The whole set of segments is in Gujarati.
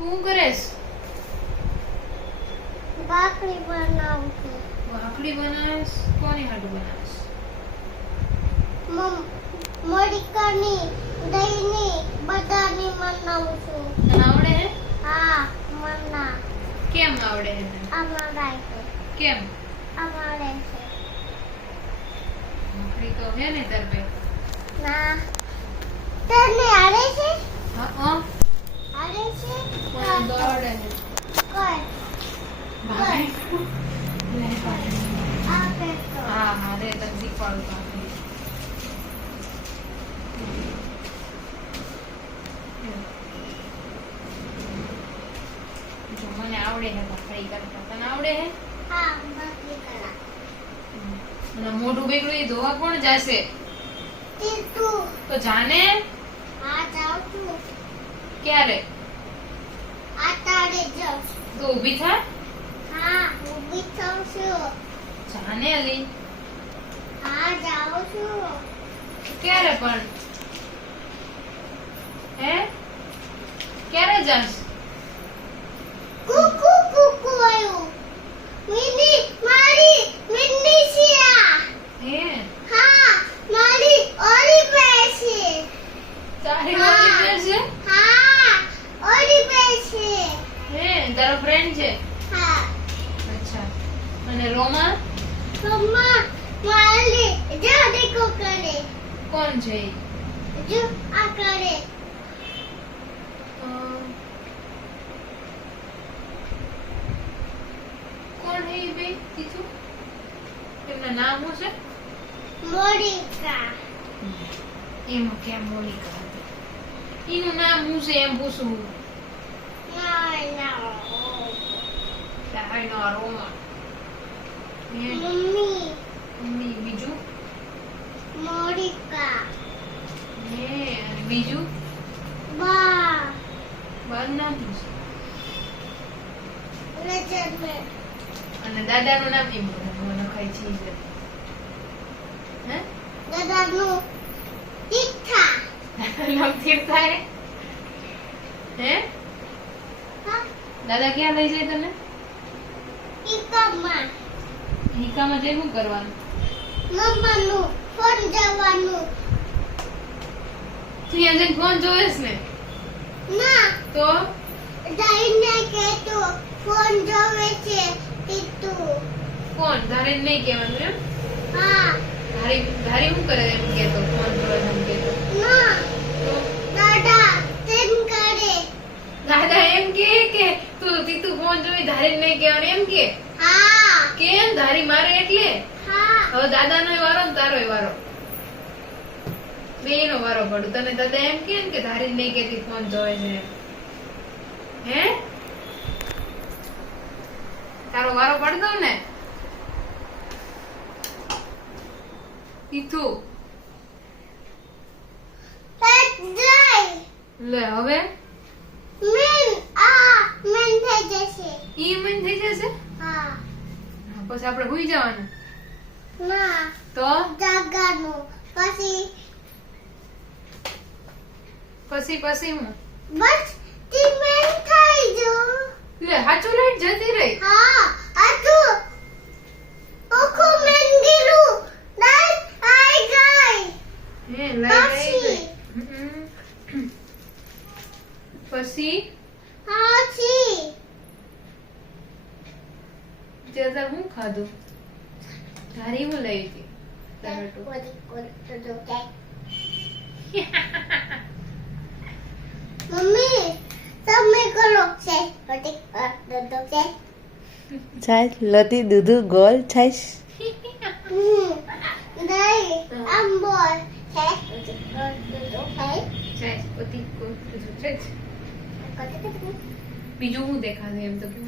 શું કરેસ? ભાખરી બનાવું છું. ભાખરી બનાવેસ? કોની હાટુ બનાવેસ? મરચાની, દહીંની, બધાની બનાવું છું. તને આવડે હે? હા, મના કેમ આવડે હે તને? અમારા છે. કેમ? અમારે છે. ભાખરી તો હે ને તાર બે. ના. તને આવડે છે? હા આવડે છે? પણ તો આવડે હે. કર. ભાખરી લે ભાખરી. આ પેટો. હા હા રે તને શીખવાડું ભાખરી. જો મને આવડે હે ભાખરી કરતા. તને આવડે હે? હા, ભાખરી કરા. અને મોઢું બેગડું એ ધોવા કોણ જાશે? તીતું. તો જાને. હા, જાઉં છું. ક્યારે? આટાડે જાઉં. તો ઊભી થા. હા, ઊભી થાઉં છું. જાને અલી. હા, જાઉં છું. ક્યારે પણ? હે? ક્યારે જાસ? કુકુ કુકુ આયું. મારી મિન્ની છે આ. હે? હા, મારી ઓલી પે છે. તારી હા. ઓલી ફ્રેન્ડ છે? હા, ઓલી પે છે. હે તારો ફ્રેન્ડ છે? હા, અચ્છા. અને રોમા મમ્મા મારી જો દેખો કરે. કોણ છે ઈ? જો આ કરે. કોણ હે ઈ બે કીધું? તેમના નામ શું છે? મોરિકા. એમાં કેમ બોલી કરે? ઈનું નામ શું છે એમ પૂછું. ના. તારી નો રોમા. હે મમ્મી મમ્મી બીજું? મોરિકા. હે અને બીજું? બા બાનું નામ શું છે? રજમે. અને દાદાનું નામ નહીં બોલે મને લખાય છે ઈ જ. હે દાદાનું તીખા. નામ તીર્થા હે? હે હા, દાદા ક્યાં લઈ જાય તને? તીખામાં. હિકામાં જઈ શું કરવાનું? મમ્માનું ફોન જવાનું. તું અહીંયા જઈને ફોન જોવેસ ને? ના, તો જઈને કહેતો ફોન જોવે છે તીતું. કોણ ધારે નહીં કહેવાનું એમ? હા, ધારી ધારી શું કરે એમ કહેતો ફોન જોવે એમ કહેતો? ના, તો દાદા તેમ કરે. દાદા એમ કે તું તીતું ફોન જોઈ ધારી નહીં કહેવાનું એમ કે? હા, કેમ ધારી મારે એટલે? હા, હવે દાદાનોય વારો ને તારોય વારો. બેયનો વારો પડું. તને દાદા એમ કે ને કે ધારી નહીં કહેતી ફોન જોવે છે એમ. હે તારો વારો પડતો ને? તીથું જાય. લે હવે મેન થઈ જશે. ઈ મન થઈ જશે. હા, પછી આપણે હુઈ જવાનું. ના, તો જાગાનું. પછી પછી હું બસ તી મેન થઈ જો. લે હાચું લાઈટ જતી રહી. હા, આટુ ઓખો મેન ગીરું. લાઈટ આઈ ગઈ. હે લાઈટ આવી પછી? ગઈ. પછી હા છી. તે તાર હું ખાધું? ધારી હું લઈ હતી ટમેટો. મમ્મી તમે કરો છે. છાશ લતી દૂધું ગોળ છાશ દહીં આંબો છે. છે પતિ કોઈ છે જ. બીજું હું દેખાશે એમ તો કે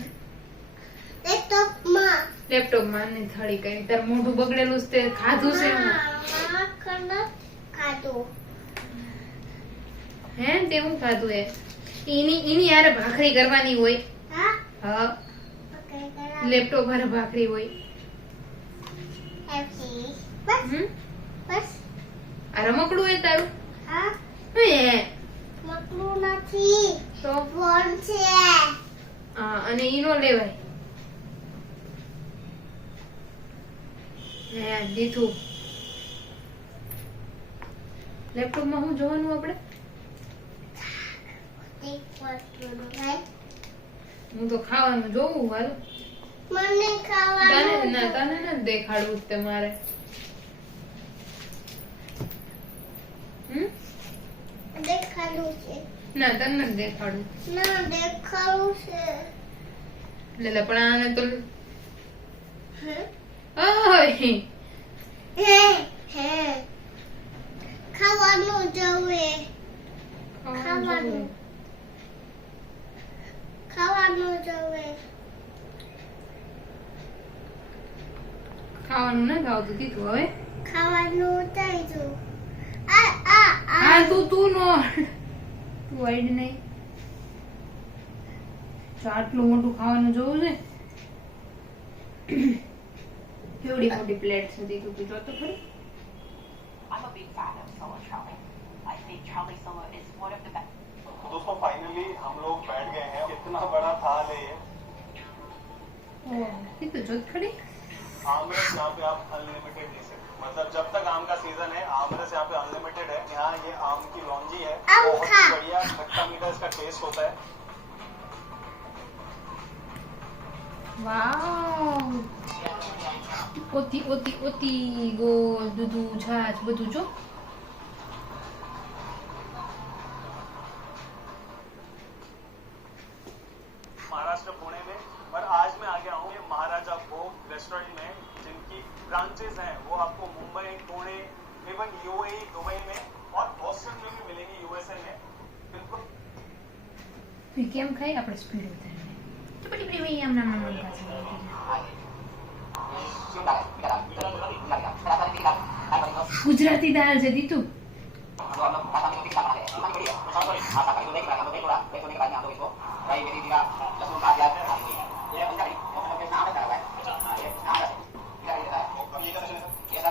લેપટોપ માં ની થાળી કરી તાર મોઢું બગડેલું છે તે ખાધું છે હું. ખાધું. હે તે હું ખાધું એ ઈની યાર ભાખરી કરવાની હોય. હા, હા ઓકે કરા. લેપટોપ હારે ભાખરી હોય. બસ હમ બસ. આ રમકડું એ તારું? હા, હે મક ચાકલું નથી તો ફોન છે હા અને ઈ નો લેવાય. હે દીધું. લેપટોપમાં શું જોવાનું આપણે? એક વસ્તુ ભાઈ હું તો ખાવાનું જોઉં હાલ. મને તને ખાવાનું ના તને નથી દેખાડવું જ તમારે. દેખાડું છે ના તને નથી દેખાડવું. ના દેખાડું છે લે પણ આને તો હે ઓય હે હે ખાવાનું જોવે ખાવાનું ખાવાનું જોવે ખાવાનું ના ખાવતું કીધું હવે. ખાવાનું થઈ ગયું આ આ આ હા તું નો તું વાઈડ નહીં. જો આટલું મોટું ખાવાનું જોવું છે. કેવડી મોટી પ્લેટ છે દીધું તું જોતો ખરી. I'm a big fan of solo traveling. I think traveling solo is one of the best. दोस्तों फाइनली हम लोग बैठ गए हैं कितना बड़ा थाल है ये એ તો જોત ખરી. आमरस यहाँ पे आप अनलिमिटेड ले सकते हैं। मतलब जब तक आम का सीजन है आमरस यहाँ पे अनलिमिटेड है। यहाँ ये आम की लौंजी है आम बहुत खा। ही बढ़िया खट्टा मीठा इसका टेस्ट होता है। વાવ ઓતી ઓતી ઓતી ગોળ દૂધું છાશ બધું જો. महाराष्ट्र पुणे में और आज मैं आ गया हूँ ये महाराजा भोग रेस्टोरेंट में जिनकी ब्रांचेस हैं वो आपको Mumbai Pune even UAE Dubai में और बॉस्टन में भी मिलेंगी यूएसए में बिल्कुल। તું કેમ ખાઈ આપણે સ્પીડ વધારે બડી બડી ભાઈ આમ નામ નામ ખાશે. ગુજરાતી દાળ છે દીધું.